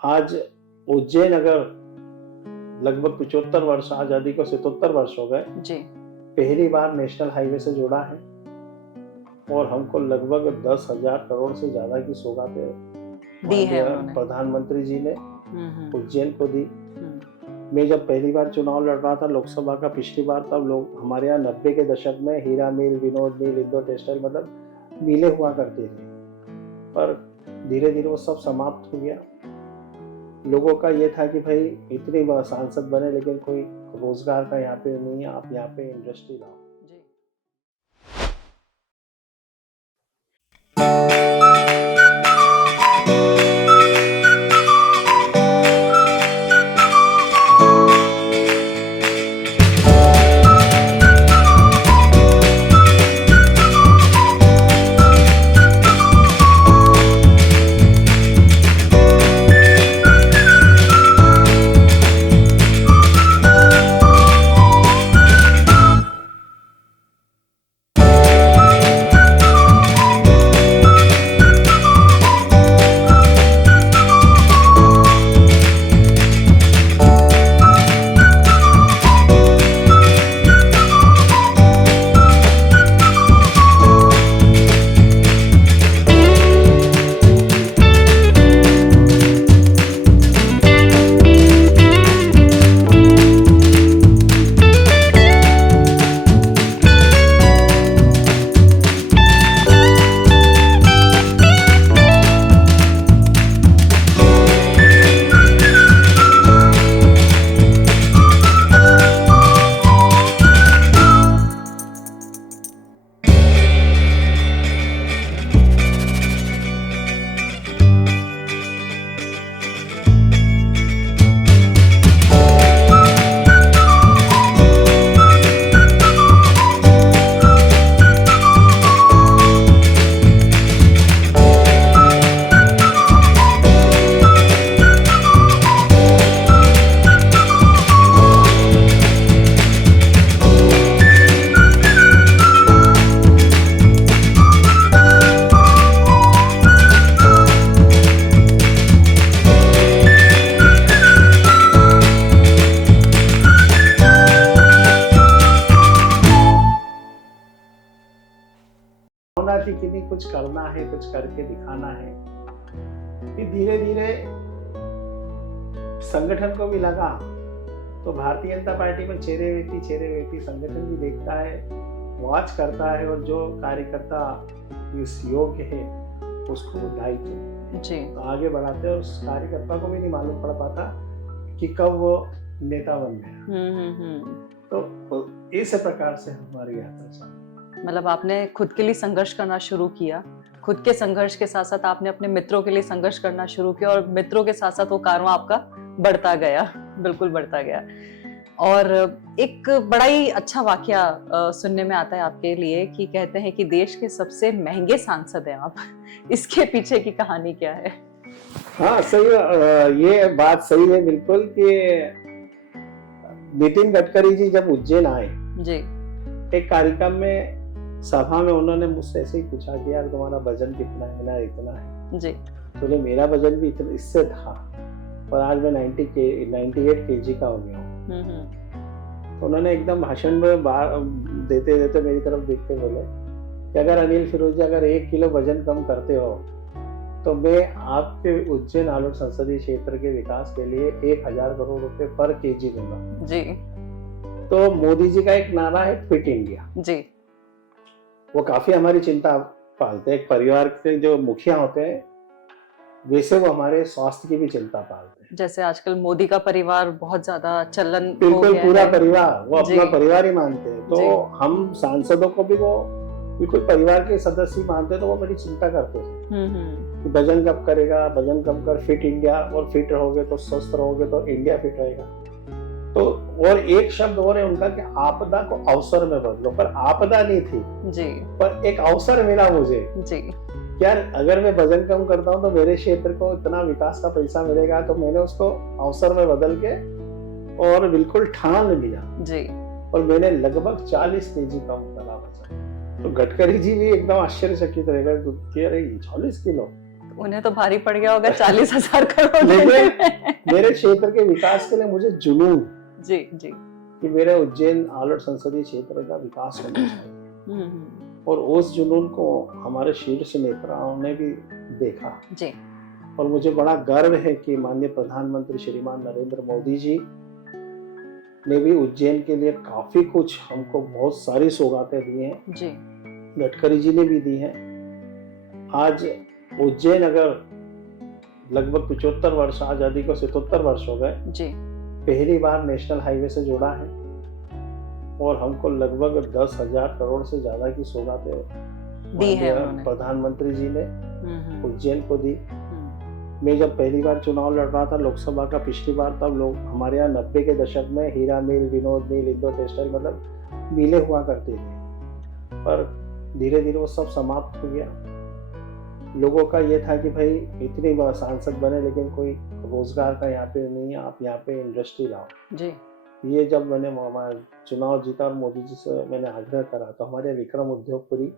आज उज्जैन अगर लगभग 75 वर्ष, आजादी को 77 वर्ष हो गए, जी। पहली बार नेशनल हाईवे से जुड़ा है और हमको लगभग 10,000 करोड़ से ज्यादा की सौगातें दी है माननीय उन्होंने। प्रधानमंत्री जी ने उज्जैन को दी। हुँ। मैं जब पहली बार चुनाव लड़ रहा था लोकसभा का पिछली बार, तब लोग हमारे यहाँ 90 के दशक में हीरा मिल, विनोद मिल, इंदौर टेक्सटाइल मतलब मिलें हुआ करती थी, पर धीरे धीरे वो सब समाप्त हो गया। लोगों का ये था कि भाई इतने सांसद बने लेकिन कोई रोजगार का यहाँ पे नहीं है, आप यहाँ पे इंडस्ट्री लाओ। जी। होना थी कि नहीं, कुछ करना है, कुछ करके दिखाना है। फिर धीरे धीरे संगठन को भी लगा, तो भारतीय जनता पार्टी में चेहरे व्यक्ति संगठन भी देखता है, वॉच करता है और जो कार्यकर्ता इस योग्य है उसको दायित्व जी। आगे बढ़ाते हैं। उस कार्यकर्ता को भी नहीं मालूम पड़ पाता कि कब वो नेता बन गया। तो इस प्रकार से हमारी यात्रा चली। मतलब आपने खुद के लिए संघर्ष करना शुरू किया, खुद के संघर्ष के साथ साथ आपने अपने मित्रों के लिए संघर्ष करना शुरू किया और मित्रों के साथ साथ वो कारवां आपका बढ़ता गया, बिल्कुल बढ़ता गया। और एक बड़ा ही अच्छा वाकया सुनने में आता है आपके लिए कि कहते हैं कि देश के सबसे महंगे सांसद हैं आप। इसके पीछे की कहानी क्या है? हाँ सही, ये बात सही है बिल्कुल कि नितिन गडकरी जी जब उज्जैन आए जी। एक कार्यक्रम में, सभा में उन्होंने मुझसे ऐसे ही पूछा कि यार तुम्हारा वजन कितना है? मेरा इतना है। जी। तो मेरा वजन भी इतना इससे था, पर आज मैं 98 केजी का हो गया हूँ। तो उन्होंने एकदम भाषण में देते देते मेरी तरफ देखते बोले कि अगर अनिल फिरोजी अगर 1 किलो वजन कम करते हो तो मैं आपके उज्जैन आलोट संसदीय क्षेत्र के विकास के लिए 1,000 करोड़ रुपए पर केजी दूंगा। जी। तो मोदी जी का एक नारा है फिट इंडिया। जी। वो काफी हमारी चिंता पालते हैं। एक परिवार के जो मुखिया होते हैं वैसे वो हमारे स्वास्थ्य की भी चिंता पालते हैं। जैसे आजकल मोदी का परिवार बहुत ज्यादा चलन हो बिल्कुल गया पूरा है। परिवार, वो जी। अपना परिवार ही मानते हैं। तो जी। हम सांसदों को भी वो बिल्कुल परिवार के सदस्य मानते हैं, तो वो बड़ी चिंता करते हैं कि वजन कब करेगा, वजन कम कर, फिट इंडिया, और फिट रहोगे तो स्वस्थ रहोगे तो इंडिया फिट रहेगा। तो और एक शब्द और है उनका कि आपदा को अवसर में बदलो, पर आपदा नहीं थी जी। पर एक अवसर मिला मुझे। जी। यार अगर मैं वजन कम करता हूँ तो मेरे क्षेत्र को इतना विकास का पैसा मिलेगा, तो मैंने उसको अवसर में बदल के और बिल्कुल ठान लिया। जी। और मैंने लगभग 40 केजी कम करा वजन। तो गडकरी जी भी एकदम आश्चर्यचकित रह गए कि अरे 40 किलो। उन्हें तो भारी पड़ गया होगा 40,000 करोड़ मेरे क्षेत्र के विकास के लिए मुझे जुनून जी जी कि मेरे उज्जैन आलोट संसदीय क्षेत्र का विकास होना चाहिए, और उस जुनून को हमारे शीर्ष नेताओं ने भी देखा जी। और मुझे बड़ा गर्व है कि माननीय प्रधानमंत्री श्रीमान नरेंद्र मोदी जी ने भी उज्जैन के लिए काफी कुछ, हमको बहुत सारी सौगातें दी हैं जी। गडकरी जी ने भी दी हैं। आज उज्जैन अगर लगभग 75 वर्ष, आजादी को 77 वर्ष हो गए जी, पहली बार नेशनल हाईवे से जोड़ा है, और हमको लगभग 10,000 करोड़ से ज्यादा की सौगातें दी है उन्होंने, प्रधानमंत्री जी ने उज्जैन को दी। मैं जब पहली बार चुनाव लड़ रहा था लोकसभा का पिछली बार, तब लोग हमारे यहाँ 90 के दशक में हीरा मिल, विनोद मिल, इंदौर टेक्सटाइल मतलब मिलें हुआ करती थी, पर धीरे धीरे वो सब समाप्त हो गया। लोगों का ये था कि भाई इतनी बार सांसद बने लेकिन कोई रोजगार का यहाँ पे नहीं है, आप यहाँ पे इंडस्ट्री लाओ जी। ये जब मैंने चुनाव जीता और मोदी जी से मैंने आग्रह करा, तो हमारे विक्रम उद्योगपुरी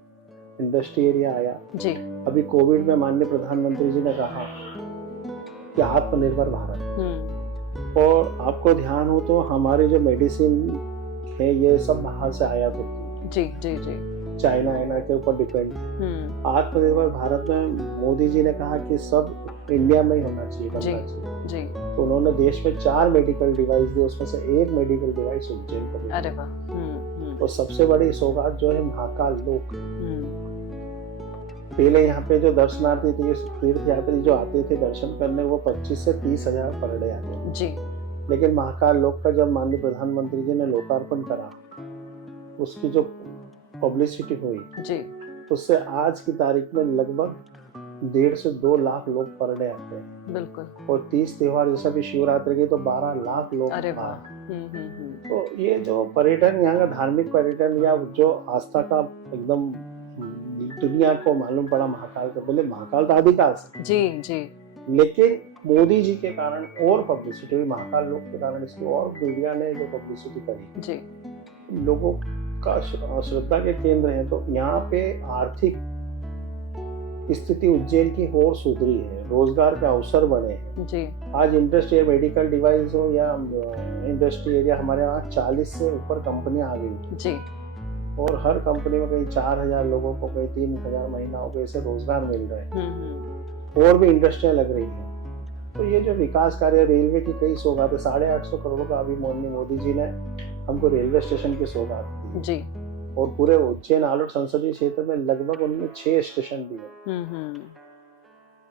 इंडस्ट्री एरिया आया जी। अभी कोविड में माननीय प्रधानमंत्री जी ने कहा कि आत्मनिर्भर भारत, और आपको ध्यान हो तो हमारे जो मेडिसिन है ये सब बाहर से आयात होती है, जी जी जी, चाइना के ऊपर डिपेंड। आत्मनिर्भर भारत में मोदी जी ने कहा कि सब इंडिया में ही होना चाहिए, बनना चाहिए जी। तो उन्होंने देश में 4 मेडिकल डिवाइस दिए, उसमें से एक मेडिकल डिवाइस उज्जैन को दिया। अरे वाह। और सबसे बड़ी सौगात जो है महाकाल लोक, पहले यहाँ पे जो दर्शनार्थी थे, तीर्थ यात्री जो आते थे दर्शन करने, वो 25 से 30,000 पर डे आते जी। लेकिन महाकाल लोक का जब माननीय प्रधानमंत्री जी ने लोकार्पण करा, उसकी जो पब्लिसिटी हुई जी, उससे आज की तारीख में लगभग 1.5 से 2 लाख लोग पर डे आते हैं। बिल्कुल। और 30 त्योहार जैसा भी शिवरात्रि के तो 12 लाख लोग। अरे वाह। तो ये जो पर्यटन, यहाँ का धार्मिक पर्यटन या जो आस्था का एकदम दुनिया को मालूम पड़ा महाकाल का, बोले महाकाल तो आदिकाल से जी जी, लेकिन मोदी जी के कारण और पब्लिसिटी हुई, महाकाल लोक के कारण इसकी और मीडिया ने जो पब्लिसिटी करी जी, लोगों का श्रद्धा के केंद्र है। तो यहाँ पे आर्थिक स्थिति उज्जैन की और सुधरी है, रोजगार के अवसर बने हैं जी। आज इंडस्ट्री, मेडिकल डिवाइस हो या इंडस्ट्री एरिया, हमारे यहाँ 40 से ऊपर कंपनियां आ गई जी, और हर कंपनी में कहीं 4,000 लोगों को, कहीं 3,000 महिलाओं को ऐसे रोजगार मिल रहे हैं, और भी इंडस्ट्रियां लग रही हैं। तो ये जो विकास कार्य, रेलवे की कई सौगातें, 850 करोड़ का अभी मोदी जी ने हमको रेलवे स्टेशन की सौगात दी जी, और पूरे उज्जैन आलोट संसदीय क्षेत्र में लगभग उनमें 6 स्टेशन भी है।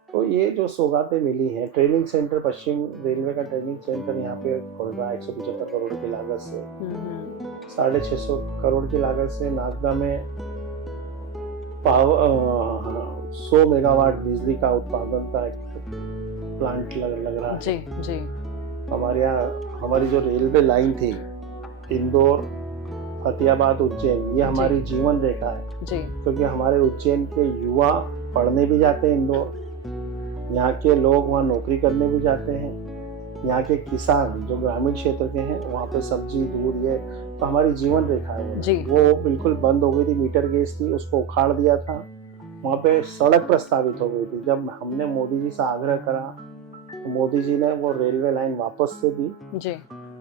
तो ये जो सौगातें मिली हैं, ट्रेनिंग सेंटर, पश्चिम रेलवे का ट्रेनिंग सेंटर यहाँ पे खोल रहा है 175 करोड़ की लागत से, 650 करोड़ की लागत से नागदा में 100 मेगावाट बिजली का उत्पादन का प्लांट लग रहा है जी जी। हमारे यहाँ हमारी जो रेलवे लाइन थी इंदौर फतेहाबाद उज्जैन, ये हमारी जीवन रेखा है जी, क्योंकि हमारे उज्जैन के युवा पढ़ने भी जाते हैं इंदौर, यहाँ के लोग वहाँ नौकरी करने भी जाते हैं, यहाँ के किसान जो ग्रामीण क्षेत्र के हैं वहाँ पे सब्जी दूध, ये तो हमारी जीवन रेखा है जी। वो बिल्कुल बंद हो गई थी, मीटर गेज थी, उसको उखाड़ दिया था, वहाँ पे सड़क प्रस्तावित हो गई थी। जब हमने मोदी जी से आग्रह करा तो मोदी जी ने वो रेलवे लाइन वापस से दी जी,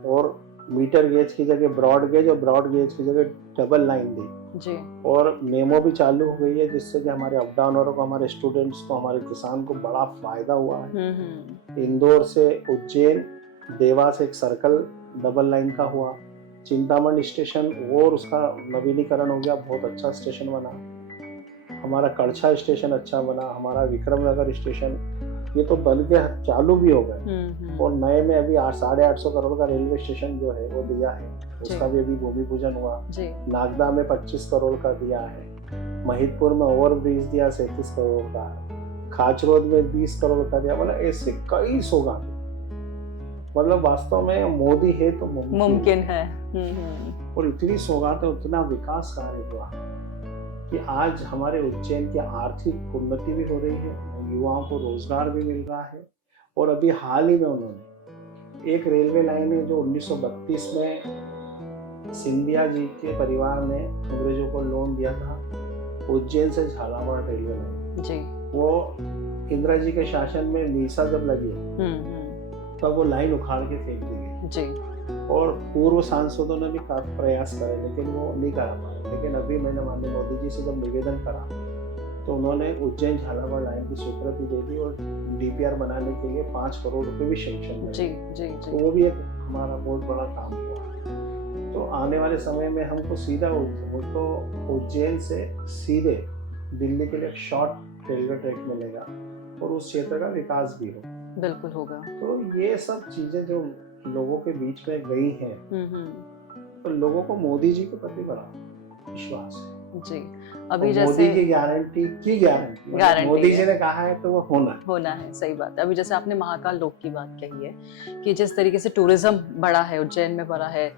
और मीटर गेज की जगह ब्रॉड गेज, और ब्रॉड गेज की जगह डबल लाइन दी जी, और मेमो भी चालू हो गई है, जिससे कि हमारे अप डाउनरों को, हमारे स्टूडेंट्स को, हमारे किसान को बड़ा फायदा हुआ है। इंदौर से उज्जैन, देवास एक सर्कल डबल लाइन का हुआ, चिंतामणि स्टेशन और उसका नवीनीकरण हो गया, बहुत अच्छा स्टेशन बना, हमारा कड़छा स्टेशन अच्छा बना, हमारा विक्रमनगर स्टेशन ये तो बन के चालू भी हो गए, और नए में अभी 850 करोड़ का रेलवे स्टेशन जो है वो दिया है, उसका भी अभी भूमि पूजन हुआ। नागदा में 25 करोड़ का दिया है, महिदपुर में ओवर ब्रिज दिया 37 करोड़ का, खाचरोद में 20 करोड़ का दिया। मतलब ऐसे कई सौगात, मतलब वास्तव में मोदी है तो मुमकिन है। और इतनी सौगात है, उतना विकास कार्य हुआ कि आज हमारे उज्जैन की आर्थिक उन्नति भी हो रही है, युवाओं को रोजगार भी मिल रहा है। और अभी हाल ही में उन्होंने एक रेलवे लाइन है जो 1932 में सिंधिया जी के परिवार ने अंग्रेजों को लोन दिया था, उज्जैन से झालावाड़ रेलवे लाइन जी, वो इंदिरा जी के शासन में मीसा जब लगी तब वो लाइन उखाड़ के फेंक दी गई जी। और पूर्व सांसदों ने भी काफी प्रयास करे लेकिन वो नहीं कर पाए। लेकिन अभी मैंने माननीय मोदी जी से जब निवेदन करा तो उन्होंने उज्जैन झालावाड़ लाइन की स्वीकृति दे दी और डीपीआर बनाने के लिए 5 करोड़ रुपए भी सैंक्शन जी जी तो जी। वो भी एक हमारा बहुत बड़ा काम हुआ। तो आने वाले समय में हमको सीधा तो उज्जैन से सीधे दिल्ली के लिए एक शॉर्ट रेलवे ट्रैक मिलेगा और उस क्षेत्र का विकास भी हो। बिल्कुल होगा। तो ये सब चीजें जो लोगों के बीच में गई हैं तो लोगों को मोदी जी के प्रति बड़ा विश्वास है जी। अभी और जैसे मोदी की गारंटी गारंटी मोदी है। जी ने कहा है तो वो होना है, सही बात है। अभी जैसे आपने महाकाल लोक की बात कही है कि जिस तरीके से टूरिज्म बढ़ा है, उज्जैन में बढ़ा है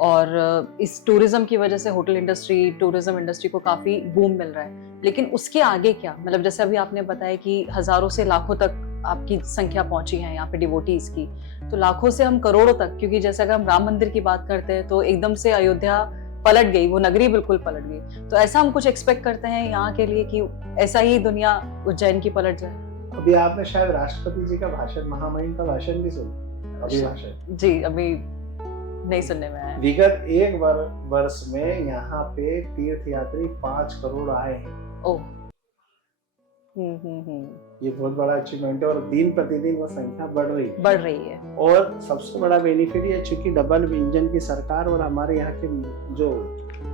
और इस टूरिज्म की वजह से होटल इंडस्ट्री, टूरिज्म इंडस्ट्री को काफी बूम मिल रहा है, लेकिन उसके आगे क्या, मतलब जैसे अभी आपने बताया कि हजारों से लाखों तक आपकी संख्या पहुंची है यहाँ पे डिवोटीज की, तो लाखों से हम करोड़ों तक, क्योंकि जैसे अगर हम राम मंदिर की बात करते हैं तो एकदम से अयोध्या पलट गई, वो नगरी बिल्कुल पलट गई। तो ऐसा हम कुछ एक्सपेक्ट करते हैं यहाँ के लिए कि ऐसा ही दुनिया उज्जैन की पलट जाए। अभी आपने शायद राष्ट्रपति जी का भाषण, महामहिम का भाषण भी सुना? अभिभाषण जी, अभी नहीं सुनने में आया। विगत एक वर्ष में यहाँ पे तीर्थ यात्री 5 करोड़ आए हैं। ओह। ये बहुत बड़ा अचीवमेंट है और दिन प्रतिदिन वो संख्या बढ़ रही है। और सबसे बड़ा बेनिफिट ये चूंकि डबल इंजन की सरकार और हमारे यहाँ के जो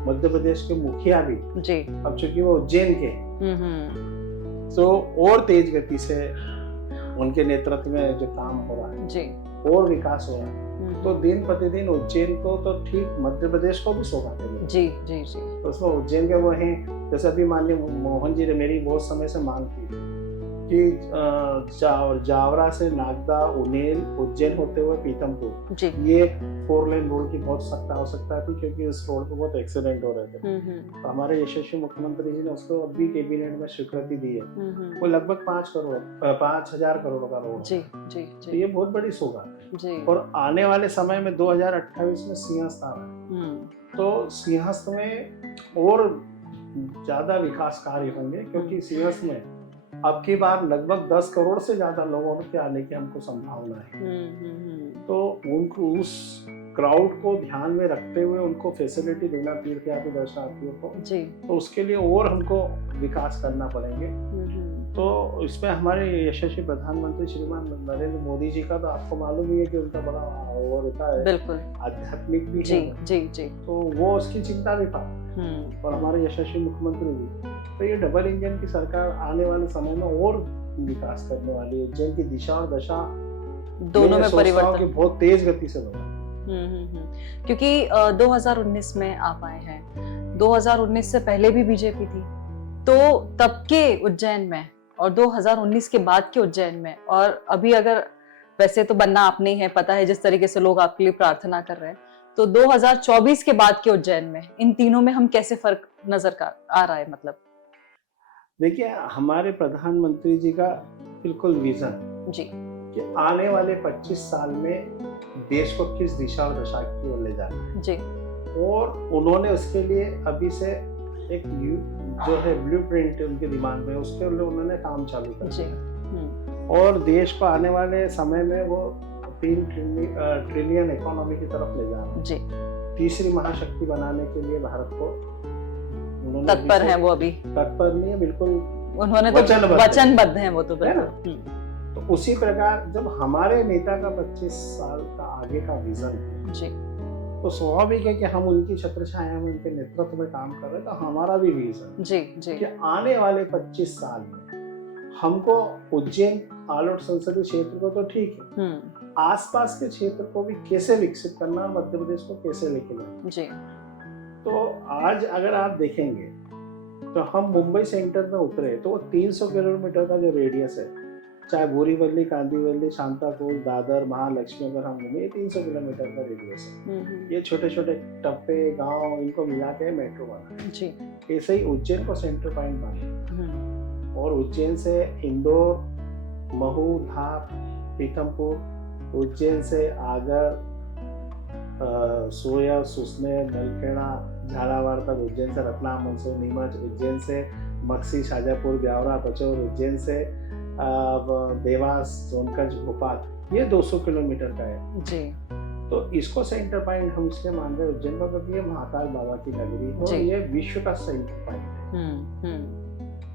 मध्य प्रदेश के मुखिया भी जी अब चूंकि वो उज्जैन के तो और तेज गति से उनके नेतृत्व में जो काम हो रहा है जी और विकास हो रहा है तो दिन प्रतिदिन उज्जैन को तो ठीक मध्य प्रदेश को भी सौगातें मिली। जी जी जी। तो उसमें उज्जैन के वो हैं, जैसे अभी माननीय मोहन जी ने मेरी बहुत समय से मांग थी कि जावरा से नागदा, उनेल, उज्जैन होते हुए पीतमपुर जी। ये 4 लेन रोड की बहुत सख्त आवश्यकता थी क्योंकि इस रोड पे बहुत एक्सीडेंट हो रहे थे। तो हमारे यशस्वी मुख्यमंत्री जी ने उसको अभी कैबिनेट में स्वीकृति दी है। वो लगभग 5,000 करोड़ का रोड जी जी जी। तो ये बहुत बड़ी सौगात जी। है। और आने वाले समय में 2028 में सिंहस्थ आ रहा है तो सिंहस्थ में और ज्यादा विकास कार्य होंगे क्योंकि सिंहस्थ में अब की बार लगभग 10 करोड़ से ज्यादा लोगों के आने की हमको संभावना है। तो उनको उस क्राउड को ध्यान में रखते हुए उनको फैसिलिटी देना तीर्थयात्री दर्शनार्थियों को जी। तो उसके लिए और हमको विकास करना पड़ेंगे। तो इसमें हमारे यशस्वी प्रधानमंत्री श्रीमान नरेंद्र मोदी जी का तो आपको मालूम ही है कि उनका बड़ा और है बिल्कुल आध्यात्मिक भी जी है जी जी। तो वो उसकी चिंता भी था और हमारे यशस्वी मुख्यमंत्री भी। तो ये डबल इंजन की सरकार आने वाले समय में और विकास करने वाली है। उज्जैन की दिशा और दशा दोनों में परिवर्तन बहुत तेज गति से होगा। क्योंकि 2019 में आप आए हैं, 2019 से पहले भी बीजेपी थी, तो तब के उज्जैन में और 2019 के बाद के उज्जैन में और अभी अगर वैसे तो बनना आपने ही है, पता है जिस तरीके से लोग आपके लिए प्रार्थना कर रहे हैं, तो 2024 के बाद के उज्जैन में इन तीनों में हम कैसे फर्क नजर आ रहा है? मतलब देखिए हमारे प्रधानमंत्री जी का बिल्कुल विजन जी कि आने वाले 25 साल में देश को किस दिशा और दशा की ओर ले जाना जी और उन्होंने उसके लिए अभी से एक जो है ब्लूप्रिंट उनके दिमाग में उसके लिए उन्होंने काम चालू कर दिया और देश को आने वाले समय में वो 3 ट्रिलियन इकोनॉमी की तरफ ले जाना जी। तीसरी महाशक्ति बनाने के लिए भारत को तत्पर है। वो अभी तत्पर नहीं है, बिल्कुल उन्होंने तो वचनबद्ध हैं वो तो बिल्कुल। तो उसी प्रकार जब हमारे नेता का 25 साल का आगे का विजन है जी तो स्वाभाविक है कि हम उनकी छत्र छाया में उनके नेतृत्व में काम कर रहे हैं। तो हमारा भी विजन जी जी कि आने वाले 25 साल में हमको उज्जैन आलोट संसदीय क्षेत्र को तो ठीक है आसपास के क्षेत्र को भी कैसे विकसित करना, मध्य प्रदेश को कैसे लेके जाना जी। तो आज अगर आप देखेंगे तो हम मुंबई सेंटर में उतरे तो वो 300 किलोमीटर का जो रेडियस है, चाहे बोरीवली, कांदीवली, शांतापुर, दादर, महालक्ष्मी, अगर हम घूमे 300 किलोमीटर का रेडियस है। ये छोटे छोटे टप्पे गांव इनको मिला के मेट्रो बना जी। ऐसे ही उज्जैन को सेंटर पॉइंट बना और उज्जैन से इंदौर, महू, धार, पीथमपुर, उज्जैन से आगर, सोया, सुसनेर, नलखेड़ा, झालावाड़ तक, उज्जैन से रतलाम, मंदसौर, नीमच, उज्जैन से मक्सी, शाजापुर, ब्यावरा, बचौर, उज्जैन से देवास, सोनकंज, भोपाल, ये 200 किलोमीटर का है। जी तो इसको सेंटर पॉइंट हम इसलिए मान रहे हैं उज्जैन का, क्योंकि ये महाकाल बाबा की नगरी है और जी। ये विश्व का सेंटर पॉइंट है।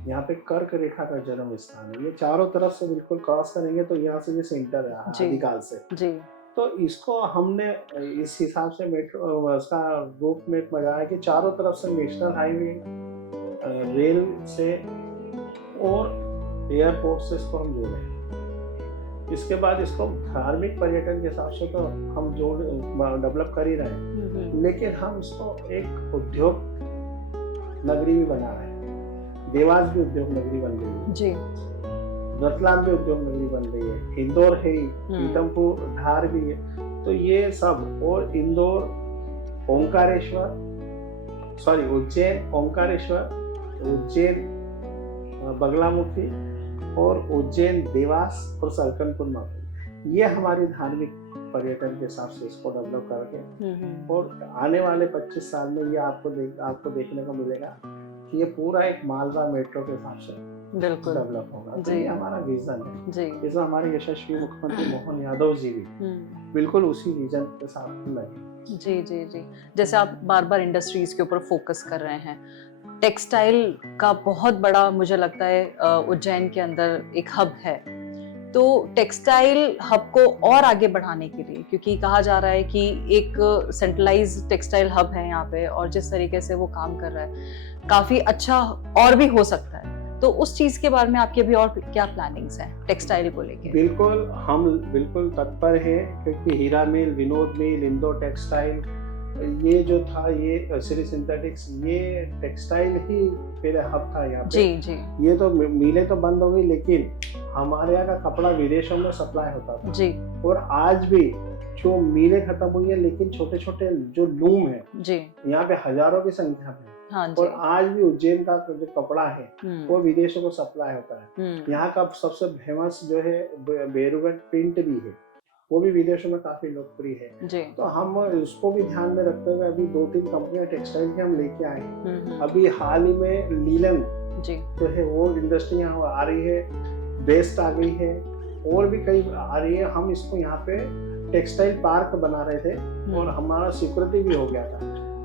यहाँ पे कर्क रेखा का जन्म स्थान है। ये चारों तरफ से बिल्कुल क्रॉस करेंगे तो यहाँ से ये सेंटर है जी। आदिकाल से। जी तो इसको हमने इस हिसाब से मेट्रो उसका रूट मैप लगाया कि चारों तरफ से नेशनल हाईवे, रेल से और एयरपोर्ट से इसको हम जोड़े। इसके बाद इसको धार्मिक पर्यटन के हिसाब से तो हम जोड़ डेवलप कर ही रहे हैं, लेकिन हम इसको एक उद्योग नगरी भी बना रहे हैं। देवास भी उद्योग नगरी बन रही है जी। रतलाम भी उद्योग नगरी बन रही है, इंदौर है ही, पीतमपुर, धार भी है। तो ये सब, और इंदौर, ओंकारेश्वर, सॉरी उज्जैन, ओंकारेश्वर, उज्जैन बगलामुखी और उज्जैन देवास और सलकनपुर माता, ये हमारी धार्मिक पर्यटन के हिसाब से इसको डेवलप करके, और आने वाले 25 साल में ये आपको देखने को मिलेगा कि ये पूरा एक मालवा मेट्रो के हिसाब से बिल्कुल डेवलप होगा। तो ये हमारा विजन है। जी। इसमें हमारे यशस्वी मुख्यमंत्री मोहन यादव जी भी बिल्कुल उसी विजन के साथ लगे। जी जी जी। जैसे आप बार बार इंडस्ट्रीज के ऊपर फोकस कर रहे हैं, टेक्सटाइल का बहुत बड़ा मुझे लगता है उज्जैन के अंदर एक हब है। तो टेक्सटाइल हब को और आगे बढ़ाने के लिए, क्योंकि कहा जा रहा है कि एक सेंट्रलाइज्ड टेक्सटाइल हब है यहाँ पे और जिस तरीके से वो काम कर रहा है काफी अच्छा और भी हो सकता है, तो उस चीज के बारे में आपके भी और क्या प्लानिंग्स हैं टेक्सटाइल को लेके? बिल्कुल, हम बिल्कुल तत्पर हैं, क्योंकि हीरा मिल, विनोद मिल, इंदो टेक्सटाइल, ये जो था ये श्री सिंथेटिक्स, ये टेक्सटाइल ही पहले हब था यहाँ पे। जी जी। ये तो मिलें तो बंद हो गई, लेकिन हमारे यहाँ का कपड़ा विदेशों में सप्लाई होता था जी। और आज भी जो मिलें खत्म हुई है, लेकिन छोटे छोटे जो लूम है जी, यहाँ पे हजारों की संख्या में, हाँ जी। और आज भी उज्जैन का जो कपड़ा है वो विदेशों को सप्लाई होता है। यहाँ का सबसे फेमस जो है बेरुगढ़ प्रिंट भी है, वो भी विदेशों में काफी लोकप्रिय है जी। तो हम उसको भी ध्यान में रखते हुए अभी 2-3 कंपनियां टेक्सटाइल की हम लेके आए हैं। अभी हाल ही में लीलन जी जो है वो इंडस्ट्री यहाँ आ रही है, बेस्ट आ गई है, और भी कई आ रही है। हम इसको यहाँ पे टेक्सटाइल पार्क बना रहे थे और हमारा स्वीकृति भी हो गया था,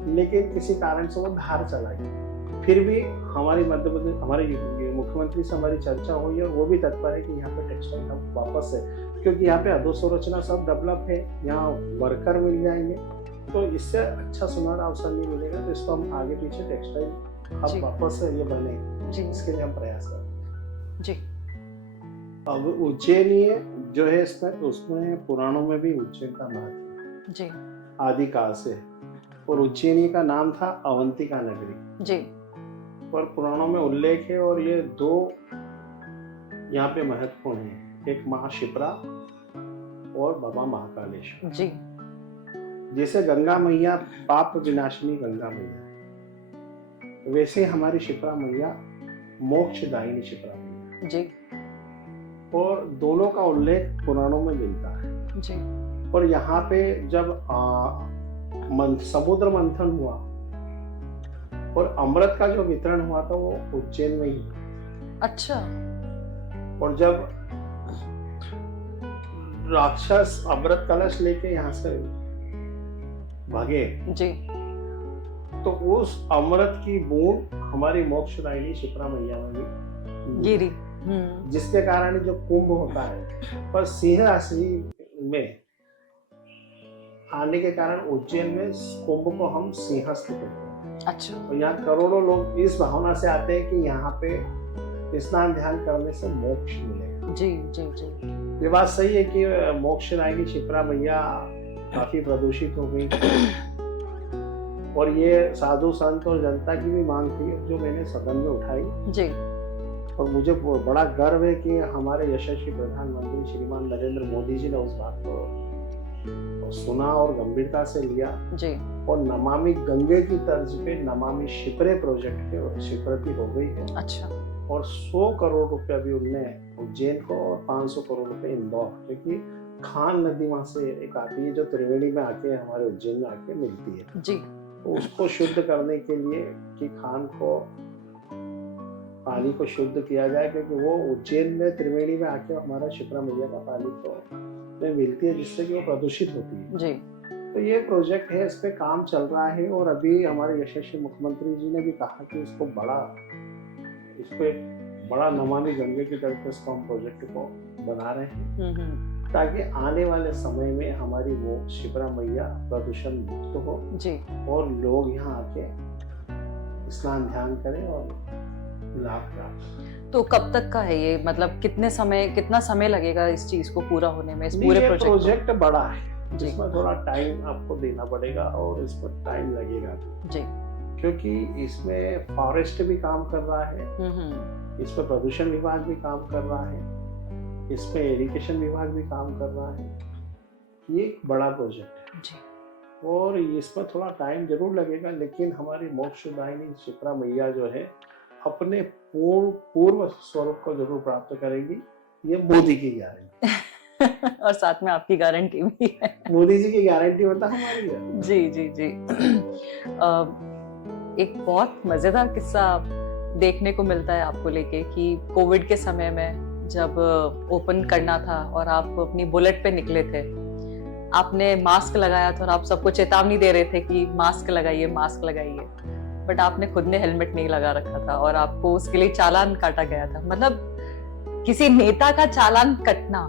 लेकिन किसी कारण से वो धार चला गया। फिर भी हमारी मध्य प्रदेश, हमारे मुख्यमंत्री से हमारी चर्चा हुई और वो भी तत्पर है कि यहाँ पे टेक्सटाइल हब वापस है, क्योंकि यहाँ पे अधोसंरचना सब डेवलप है, यहाँ वर्कर मिल जाएंगे, तो इससे अच्छा सुनहरा अवसर नहीं मिलेगा। तो इसको हम आगे पीछे टेक्सटाइल हब वापस से ये बने जी, इसके लिए हम प्रयास करें जी। अब उज्जैन जो है उसमें पुराणों में भी उज्जैन का नाम जी आदिकाल से, और उज्जैनी का नाम था अवंतिका नगरी जी, और पुराणों में उल्लेख है। और ये 2 यहाँ पे महत्वपूर्ण है, एक माँ शिप्रा और बाबा महाकालेश्वर जी। जैसे गंगा मैया पाप विनाशिनी गंगा मैया, वैसे हमारी शिप्रा मैया मोक्षदायिनी शिप्रा मैया जी, और दोनों का उल्लेख पुराणों में मिलता है जी। और यहाँ पे जब समुद्र मंथन हुआ और अमृत का जो वितरण हुआ था वो उज्जैन में ही। अच्छा। और जब राक्षस अमृत कलश लेके यहाँ से भागे जी, तो उस अमृत की बूंद हमारी मोक्षदायिनी शिप्रा मैया में भी गिरी, जिसके कारण जो कुंभ होता है, पर सिंह राशि में आने के कारण उज्जैन में कुंभ को हम सिंहस्थ कहते हैं। अच्छा। और यहाँ करोड़ों लोग इस भावना से आते हैं कि यहाँ पे स्नान ध्यान करने से मोक्ष मिलेगा जी जी जी। ये बात सही है कि मोक्षदायिनी शिप्रा मैया काफी प्रदूषित हो गई और ये साधु संत और जनता की भी मांग थी जो मैंने सदन में उठाई जी। और मुझे बड़ा गर्व है कि हमारे यशस्वी प्रधानमंत्री श्रीमान नरेंद्र मोदी जी ने उस बात को सुना और गंभीरता से लिया जी। और नमामि गंगे की तर्ज पे नमामि शिप्रे प्रोजेक्ट के स्वीकृति हो गई है। अच्छा। और 100 करोड़ रुपया भी उनने उज्जैन को और 500 करोड़ रुपए इंदौर, क्योंकि खान नदी वहां से एक आती है जो त्रिवेणी में आके हमारे उज्जैन में आके मिलती है जी। तो उसको शुद्ध करने के लिए कि खान को पानी को शुद्ध किया जाए, क्योंकि वो उज्जैन में त्रिवेणी में आके हमारा शिप्रा मैया का पानी को में मिलती है, जिससे कि वो प्रदूषित होती है जी। तो ये प्रोजेक्ट है, इस पे काम चल रहा है और अभी हमारे यशस्वी मुख्यमंत्री जी ने भी कहा कि इसको इस पे बड़ा नमामि गंगे की तरफ से हम प्रोजेक्ट को बना रहे हैं, ताकि आने वाले समय में हमारी वो शिप्रा मैया प्रदूषण मुक्त हो जी। और लोग यहाँ आके स्नान ध्यान करें और लाभ प्राप्त। तो कब तक का है ये, मतलब कितना समय लगेगा इस चीज को पूरा होने में, इस पूरे प्रोजेक्ट बड़ा है, इसमें थोड़ा टाइम आपको देना पड़ेगा और इसमें टाइम लगेगा जी, क्योंकि इसमें फॉरेस्ट भी काम कर रहा है, इसमें प्रदूषण विभाग भी काम कर रहा है, इसमें इरिगेशन विभाग भी काम कर रहा है। ये एक बड़ा प्रोजेक्ट है जी। और इसमें थोड़ा टाइम जरूर लगेगा, लेकिन हमारी मोक्षदायिनी शिप्रा मैया जो है अपने पूर्व स्वरूप को जरूर प्राप्त करेगी, ये मोदी की गारंटी और साथ में आपकी गारंटी भी है। मोदी जी की गारंटी मतलब हमारी गारंटी। जी जी जी। एक बहुत मजेदार किस्सा देखने को मिलता है आपको लेके कि कोविड के समय में जब ओपन करना था और आप अपनी बुलेट पे निकले थे, आपने मास्क लगाया था और आप सबको चेतावनी दे रहे थे कि मास्क लगाइए, मास्क लगाइए, बट आपने खुद ने हेलमेट नहीं लगा रखा था और आपको उसके लिए चालान काटा गया था। मतलब किसी नेता का चालान कटना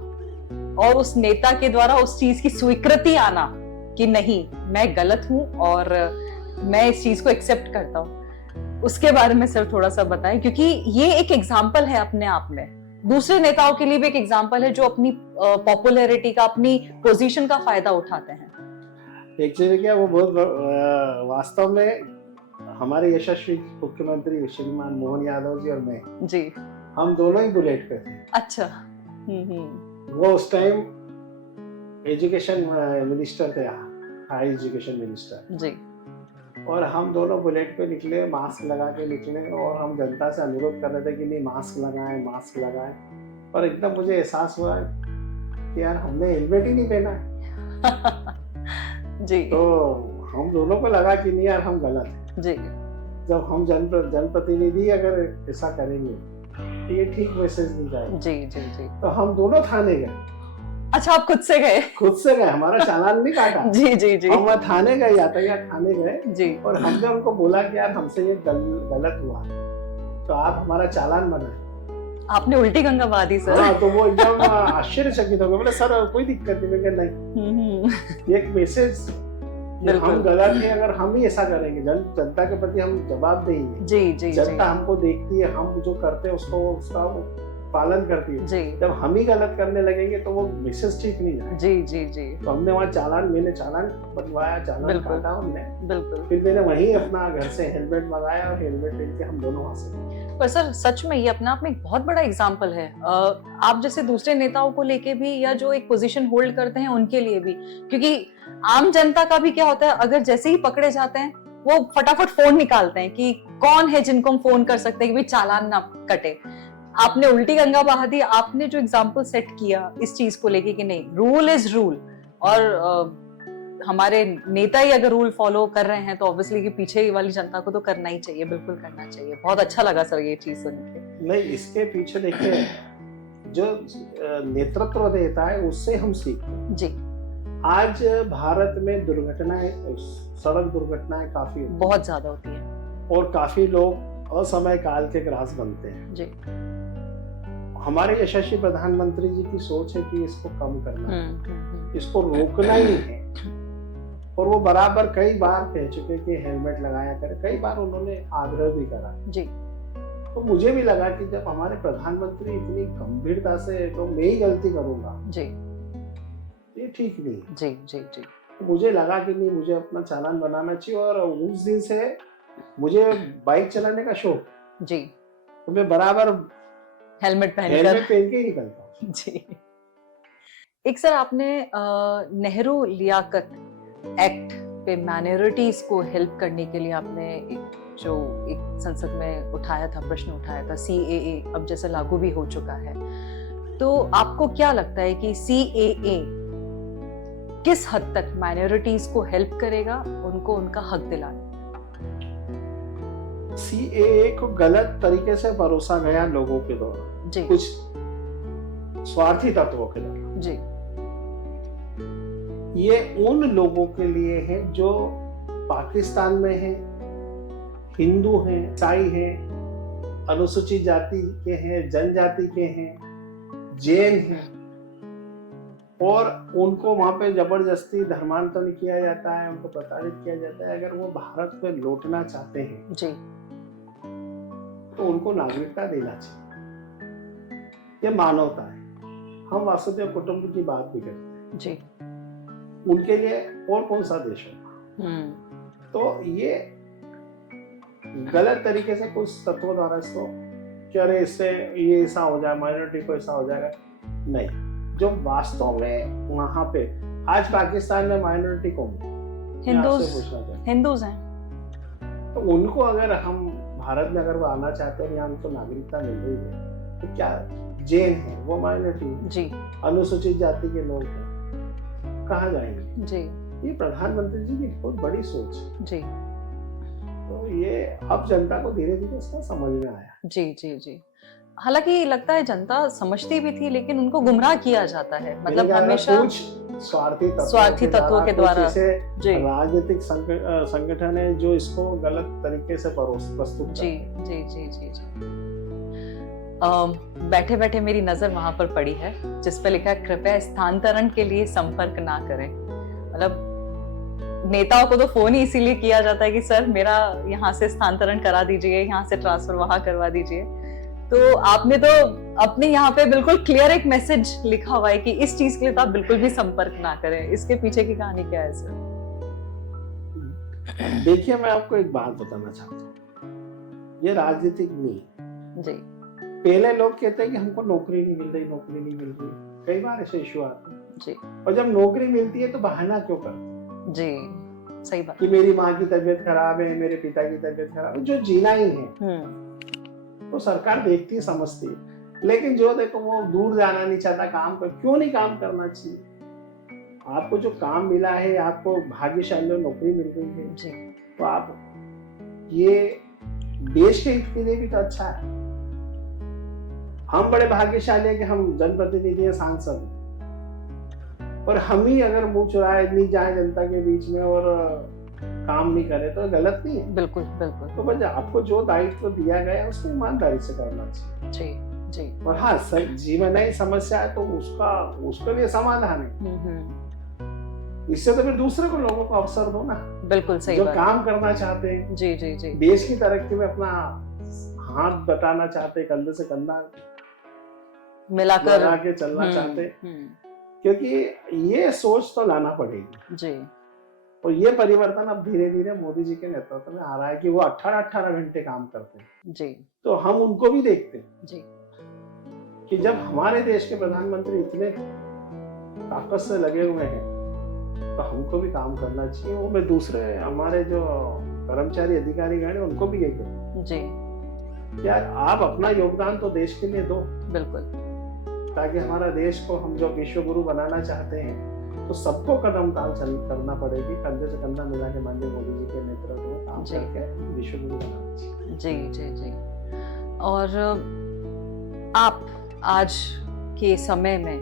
और उस नेता के द्वारा उस चीज की स्वीकृति आना कि नहीं, मैं गलत हूं और मैं इस चीज को एक्सेप्ट करता हूं, उसके बारे में सर थोड़ा सा बताएं, क्योंकि ये एक एग्जाम्पल है अपने आप में, दूसरे नेताओं के लिए भी एक एग्जाम्पल है जो अपनी पॉपुलैरिटी का, अपनी पोजीशन का फायदा उठाते हैं। एक्चुअली क्या वो बहुत वास्तव में हमारे यशस्वी मुख्यमंत्री श्रीमान मोहन यादव जी और मैं जी, हम दोनों ही बुलेट पे थे। अच्छा। वो उस टाइम एजुकेशन मिनिस्टर थे, हाई एजुकेशन मिनिस्टर जी, और हम दोनों बुलेट पे निकले, मास्क लगा के निकले और हम जनता से अनुरोध कर रहे थे कि नहीं मास्क लगाएं, मास्क लगाएं, और एकदम मुझे एहसास हुआ कि यार हमने हेलमेट ही नहीं पहना है। जी। तो हम दोनों को लगा कि नहीं यार हम गलत हैं। जी। जब हम जनप्रतिनिधि अगर ऐसा करेंगे तो ये ठीक मैसेज नहीं जाएगा। जी जी जी। तो हम दोनों थाने गए। अच्छा, आप खुद से गए? खुद से गए, हमारा चालान नहीं काटा। जी जी जी। हम थाने गए, यातायात थाने गए जी, और हमने उनको बोला कि यार हमसे ये गलत हुआ, तो आप हमारा चालान बनाए। आपने उल्टी गंगा बहा दी सर? हाँ, तो वो एकदम आश्चर्यचकित हो गए, बोले सर कोई दिक्कत नहीं। मैं नहीं, एक मैसेज हम गलत है, अगर हम ही ऐसा करेंगे, जनता के प्रति हम जवाब देंगे। जी जी। जनता हमको देखती है, हम जो करते हैं उसका पालन करती है। जी। जब हम ही गलत करने लगेंगे तो वो मैसेज ठीक नहीं है। जी जी जी। तो हमने वहाँ मैंने चालान बनवाया, चालान काटा हमने। बिल्कुल। फिर मैंने वहीं अपना घर से हेलमेट मंगाया और हेलमेट पहन के हम दोनों वहाँ से। पर सर सच में ये अपने आप में एक बहुत बड़ा एग्जाम्पल है, आप जैसे दूसरे नेताओं को लेके भी या जो एक पोजीशन होल्ड करते हैं उनके लिए भी, क्योंकि आम जनता का भी क्या होता है, अगर जैसे ही पकड़े जाते हैं वो फटाफट फोन निकालते हैं कि कौन है जिनको हम फोन कर सकते हैं कि भाई चालान ना कटे। आपने उल्टी गंगा बहा दी, आपने जो एग्जाम्पल सेट किया इस चीज को लेके कि नहीं, रूल इज रूल, और हमारे नेता ही अगर रूल फॉलो कर रहे हैं तो ऑब्वियसली कि पीछे वाली जनता को तो करना ही चाहिए, बिल्कुल करना चाहिए। बहुत अच्छा लगा सर ये चीज सुन के। नहीं, इसके पीछे देखिए जो नेतृत्व देता है उससे हम सीखते हैं। जी। आज भारत में दुर्घटनाएं, सड़क दुर्घटनाएं काफी बहुत ज्यादा होती है और काफी लोग असमय काल के ग्रास बनते हैं। जी। हमारे यशस्वी प्रधानमंत्री जी की सोच है कि इसको कम करना है, इसको रोकना ही है, और वो बराबर कई बार कह चुके कि हेलमेट लगाया करें, कई बार उन्होंने आग्रह भी करा जी। तो मुझे भी लगा कि जब हमारे प्रधानमंत्री इतनी गंभीरता से, तो मैं ही गलती करूंगा जी, ये ठीक नहीं जी जी जी। तो मुझे लगा कि नहीं, मुझे अपना चालान बनाना चाहिए, और उस दिन से मुझे बाइक चलाने का शौक जी, तो मैं बराबर हेलमेट पहन के ही निकलता हूँ जी। एक सर आपने नेहरू लियाकत एक्ट पे माइनॉरिटीज को हेल्प करने के लिए आपने एक संसद में उठाया था, प्रश्न उठाया था, CAA अब जैसे लागू भी हो चुका है, तो आपको क्या लगता है कि CAA किस हद तक माइनॉरिटीज को हेल्प करेगा, उनको उनका हक दिलाने? सीएए को गलत तरीके से परोसा गया लोगों के द्वारा, जी कुछ स्वार्थी तत्वों के द्वारा। जी ये उन लोगों के लिए है जो पाकिस्तान में है, हिंदू हैं, ईसाई हैं, अनुसूचित जाति के हैं, जनजाति के हैं, जैन हैं, और उनको वहां पे जबरदस्ती धर्मांतरण किया जाता है, उनको प्रताड़ित किया जाता है। अगर वो भारत में लौटना चाहते हैं जी तो उनको नागरिकता देना चाहिए। ये मानवता है। हम वासुदेव कुटुंब की बात भी करते हैं जी। उनके लिए और कौन सा देश होगा। तो ये गलत तरीके से कुछ तत्वों द्वारा इसको कि अरे इससे ये ऐसा हो जाए, माइनॉरिटी को ऐसा हो जाएगा, नहीं। जो वास्तव में वहां पे आज पाकिस्तान में माइनॉरिटी कौन है? हिंदूज हैं। तो उनको अगर हम भारत में अगर वो आना चाहते हैं या उनको नागरिकता मिल रही है तो क्या जैन है वो माइनॉरिटी है जी, अनुसूचित जाति के लोग हैं, कहाँ जाएंगे जी? ये प्रधानमंत्री जी की बहुत बड़ी सोच है। जी तो ये अब जनता को धीरे धीरे इसका समझ में आया। जी जी जी। हालांकि लगता है जनता समझती भी थी, लेकिन उनको गुमराह किया जाता है, मतलब हमेशा कुछ स्वार्थी तत्वों के द्वारा जी राजनीतिक संगठन है जो इसको गलत तरीके से प्रस्तुत जी जी जी जी जी। बैठे बैठे मेरी नजर वहां पर पड़ी है जिस पे लिखा है कृपया स्थानांतरण के लिए संपर्क ना करें। मतलब नेताओं को तो फोन ही इसीलिए किया जाता है कि सर मेरा यहाँ से स्थानांतरण करा दीजिए, यहाँ से ट्रांसफर वहां करवा दीजिए। तो आपने तो अपने यहाँ पे बिल्कुल क्लियर एक मैसेज लिखा हुआ है कि इस चीज के लिए तो आप बिल्कुल भी संपर्क ना करें। इसके पीछे की कहानी क्या है सर? देखिए, मैं आपको एक बात बताना चाहता हूँ, ये राजनीतिक नहीं जी। पहले लोग कहते हैं कि हमको नौकरी नहीं मिल रही, नौकरी नहीं मिल रही, कई बार ऐसे इशू आते हैं जी। और जब नौकरी मिलती है तो बहाना क्यों करते हैं? जी सही बात कि मेरी माँ की तबीयत खराब है, मेरे पिता की तबीयत खराब है, जो जीना ही है तो सरकार देखती है, समझती है। लेकिन जो देखो वो दूर जाना नहीं चाहता, काम कर, क्यों नहीं काम करना चाहिए? आपको जो काम मिला है, आपको भाग्यशाली नौकरी मिल गई है जी, तो आप ये देश के हित के लिए भी तो अच्छा है। हम बड़े भाग्यशाली है कि हम जनप्रतिनिधि हैं, सांसद हैं, और हम ही अगर मुंह चुराए नहीं जाए जनता के बीच में और काम नहीं करे तो गलत नहीं है। बिल्कुल बिल्कुल। तो बस आपको जो दायित्व दिया गया है उसको ईमानदारी से करना चाहिए। जी जी। और हाँ, जीवन है समस्या है तो उसके लिए समाधान है। इससे तो फिर दूसरे को, लोगों को अवसर दो ना। बिल्कुल सही जो बात। काम करना चाहते हैं, जी जी जी, देश की तरक्की में अपना हाथ बटाना चाहते, कंधे से कंधा मिलाकर के चलना चाहते, क्योंकि ये सोच तो लाना पड़ेगी जी। और ये परिवर्तन अब धीरे धीरे मोदी जी के नेतृत्व में आ रहा है कि वो 18-18 घंटे काम करते हैं जी। तो हम उनको भी देखते हैं जी कि जब हमारे देश के प्रधानमंत्री इतने ताकत से लगे हुए हैं तो हमको भी काम करना चाहिए। वो मैं दूसरे हमारे जो कर्मचारी अधिकारी गण है उनको भी यही कहूँ जी, यार आप अपना योगदान तो देश के लिए दो, बिल्कुल, ताकि हमारा देश को हम जो विश्व गुरु बनाना चाहते हैं तो सबको कदम ताल करना पड़ेगी, कंधे से कंधा मिला के माननीय मोदी जी के नेतृत्व में काम करके विश्व गुरु बनाना चाहिए जी जी जी। और आप आज के समय में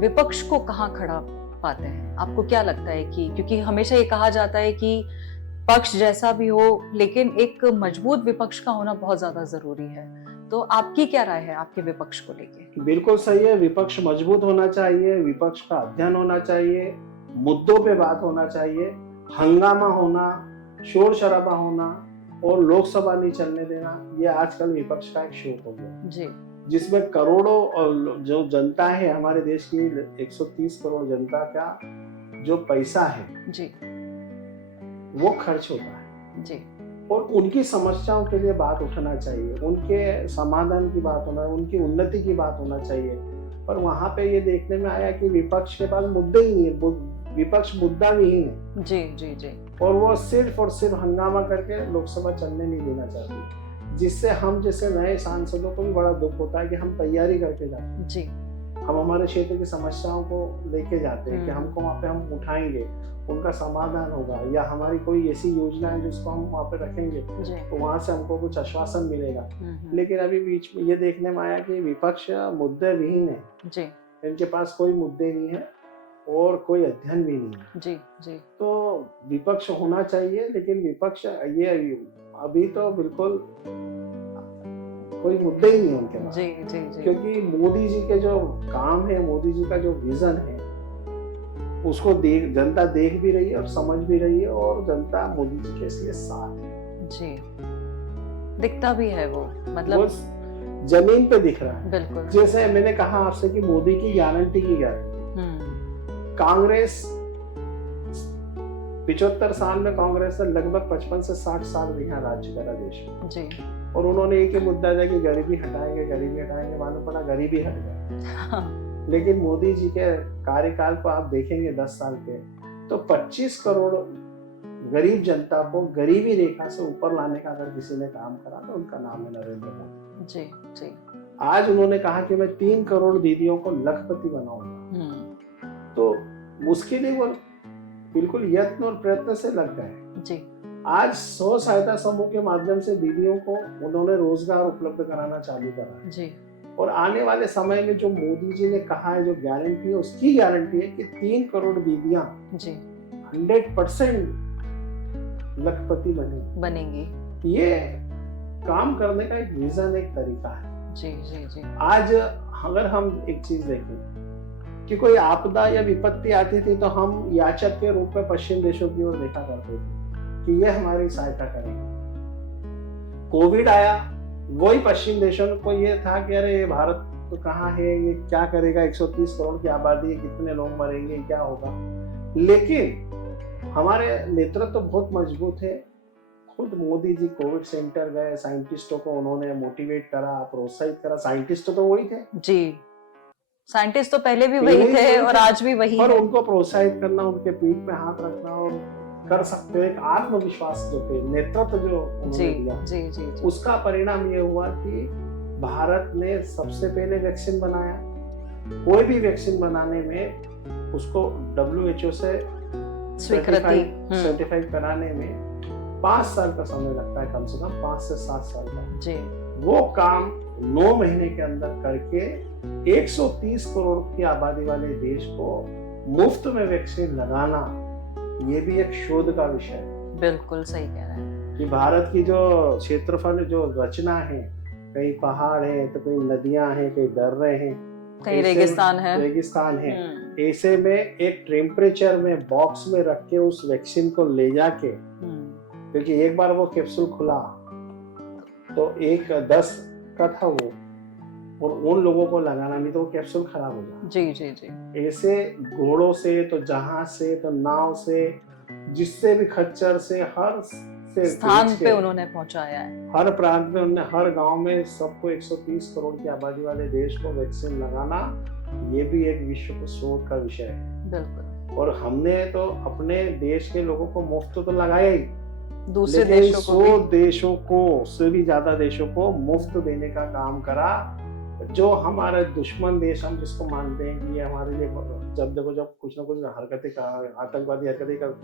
विपक्ष को कहाँ खड़ा पाते हैं? आपको क्या लगता है कि, क्योंकि हमेशा ये कहा जाता है कि पक्ष जैसा भी हो लेकिन एक मजबूत विपक्ष का होना बहुत ज्यादा जरूरी है, तो आपकी क्या राय है आपके विपक्ष को लेके? बिल्कुल सही है, विपक्ष मजबूत होना चाहिए, विपक्ष का अध्ययन होना चाहिए, मुद्दों पे बात होना चाहिए, हंगामा होना, शोर शराबा होना और लोकसभा नहीं चलने देना, ये आजकल विपक्ष का एक शौक हो गया जी, जिसमें करोड़ों और जो जनता है हमारे देश की 130 करोड़ जनता का जो पैसा है जी वो खर्च होता है जी, और उनकी समस्याओं के लिए बात उठाना चाहिए, उनके समाधान की बात होना, उनकी उन्नति की बात होना चाहिए। पर वहां पे ये देखने में आया कि विपक्ष के पास मुद्दे ही नहीं है, विपक्ष मुद्दा विहीन है जी जी जी, और वो सिर्फ और सिर्फ हंगामा करके लोकसभा चलने नहीं देना चाहती, जिससे हम जैसे नए सांसदों को भी बड़ा दुख होता है कि हम तैयारी करके जाते जी, हम हमारे क्षेत्र की समस्याओं को लेके जाते हैं कि हमको वहाँ पे हम उठाएंगे, उनका समाधान होगा, या हमारी कोई ऐसी योजना है जिसको हम वहाँ पे रखेंगे तो वहाँ से हमको कुछ आश्वासन मिलेगा। लेकिन अभी बीच में ये देखने में आया कि विपक्ष मुद्दे विहीन है, इनके पास कोई मुद्दे नहीं है और कोई अध्ययन भी नहीं है। जी जी। तो विपक्ष होना चाहिए, लेकिन विपक्ष ये अभी तो बिल्कुल कोई मुद्दे ही नहीं है उनके पास। जी जी जी। क्योंकि मोदी जी के जो काम है, मोदी जी का जो विजन है, उसको जनता देख भी रही है और समझ भी रही है, और जनता मोदी जी के इसलिए साथ है। जी, दिखता भी है वो, मतलब वो जमीन पे दिख रहा है। बिल्कुल। जैसे मैंने कहा आपसे कि मोदी की गारंटी की गारंटी, कांग्रेस 75 साल में कांग्रेस ने लगभग 55 से 60 साल यहाँ राज्य करा देश में जी। और उन्होंने एक ही मुद्दा दिया कि गरीबी हटाएंगे, मालूम पड़ा गरीबी हट गया। लेकिन मोदी जी के कार्यकाल को आप देखेंगे 10 साल के, तो 25 करोड़ गरीब जनता को गरीबी रेखा से ऊपर लाने का अगर किसी ने काम करा तो उनका नाम है नरेंद्र मोदी जी जी। आज उन्होंने कहा कि मैं 3 करोड़ दीदियों को लखपति बनाऊंगा, तो उसके लिए वो बिल्कुल यत्न और प्रयत्न से लग गए जी। आज 100 सहायता समूह के माध्यम से दीदियों को उन्होंने रोजगार उपलब्ध कराना चालू करा जी। और आने वाले समय में जो मोदी जी ने कहा है, जो गारंटी है, उसकी गारंटी है कि 3 करोड़ दीदियां जी 100% लखपति बनेंगी। ये काम करने का एक विजन, एक तरीका है जी जी जी। आज अगर हम एक चीज देखें कि कोई आपदा या विपत्ति आती थी तो हम याचक के रूप में पश्चिम देशों की ओर देखा करते थे कि ये हमारी सहायता करेंगे। कोविड आया, वही पश्चिम देशों को ये था कि अरे भारत तो कहाँ है, ये क्या करेगा, 130 करोड़ की आबादी है, कितने लोग मरेंगे, क्या होगा। लेकिन हमारे नेतृत्व तो बहुत मजबूत है। खुद मोदी जी कोविड सेंटर गए, साइंटिस्टों को उन्होंने मोटिवेट करा, प्रोत्साहित करा। साइंटिस्ट तो वही थे जी, साइंटिस्ट तो पहले भी वही थे और आज भी वही है। उनको प्रोत्साहित करना, उनके पीठ पे हाथ रखना और कर सकते हो, एक आत्मविश्वास जो थे, नेतृत्व जो उन्होंने दिया जी, जी, जी। उसका परिणाम ये हुआ कि भारत ने सबसे पहले वैक्सीन बनाया। कोई भी वैक्सीन बनाने में उसको WHO से सर्टिफाइड कराने में 5 साल का समय लगता है, कम से कम 5 से 7 साल का जी। वो काम 9 महीने के अंदर करके 130 करोड़ की आबादी वाले देश को मुफ्त में वैक्सीन लगाना, ये भी एक शोध का विषय है। बिल्कुल सही कह रहे हैं कि भारत की जो क्षेत्रफल, जो रचना है, कई पहाड़ है तो कई नदियां हैं, कई दर्रे हैं, कई रेगिस्तान है। ऐसे में एक टेम्परेचर में बॉक्स में रख के उस वैक्सीन को ले जाके, क्योंकि एक बार वो कैप्सूल खुला तो 10 का था वो, और उन लोगों को लगाना, नहीं तो वो कैप्सूल खराब हो जाए जी जी जी। ऐसे घोड़ों से तो जहाज से तो नाव से, जिससे भी खच्चर से, हर से स्थान पे उन्होंने पहुंचाया है। हर प्रांत में उन्होंने, हर गांव में सबको 130 करोड़ की आबादी वाले देश को वैक्सीन लगाना, ये भी एक विश्व को शोध का विषय है। बिल्कुल। और हमने तो अपने देश के लोगों को मुफ्त तो लगाया ही, दूसरे देशों को 100 देशों को, उससे भी ज्यादा देशों को मुफ्त देने का काम करा। जो हमारे दुश्मन देश, हम जिसको मानते हैं कि ये हमारे लिए, जब देखो जब कुछ ना कुछ हरकतें, आतंकवादी हरकतें कर,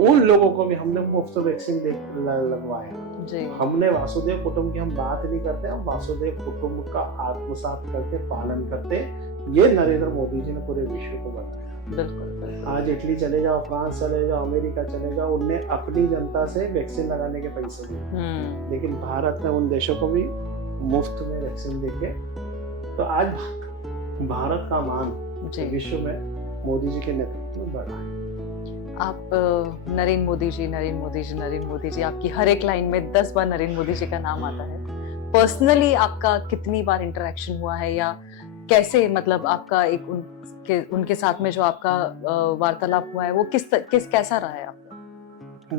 उन लोगों को भी हमने मुफ्त वैक्सीन लगवाया जी। हमने वासुदेव कुटुंब की हम बात नहीं करते, हम वासुदेव कुटुंब का आत्मसात करके पालन करते। ये नरेंद्र मोदी जी ने पूरे विश्व को बताया। बिल्कुल। आज इटली चले जाओ, फ्रांस चले जाओ, अमेरिका चले जाओ, उनने अपनी जनता से वैक्सीन लगाने के पैसे दिए, लेकिन भारत ने उन देशों को भी मुफ्त में वैक्सीन देके, तो आज भारत का मान विश्व में मोदी जी के नेतृत्व में बढ़ा है। आप नरेंद्र मोदी जी, आपकी हर एक लाइन में 10 बार नरेंद्र मोदी जी का नाम आता है। पर्सनली आपका कितनी बार इंटरेक्शन हुआ है, या कैसे, मतलब आपका एक उनके साथ में जो आपका वार्तालाप हुआ है वो कैसा रहा है आपका?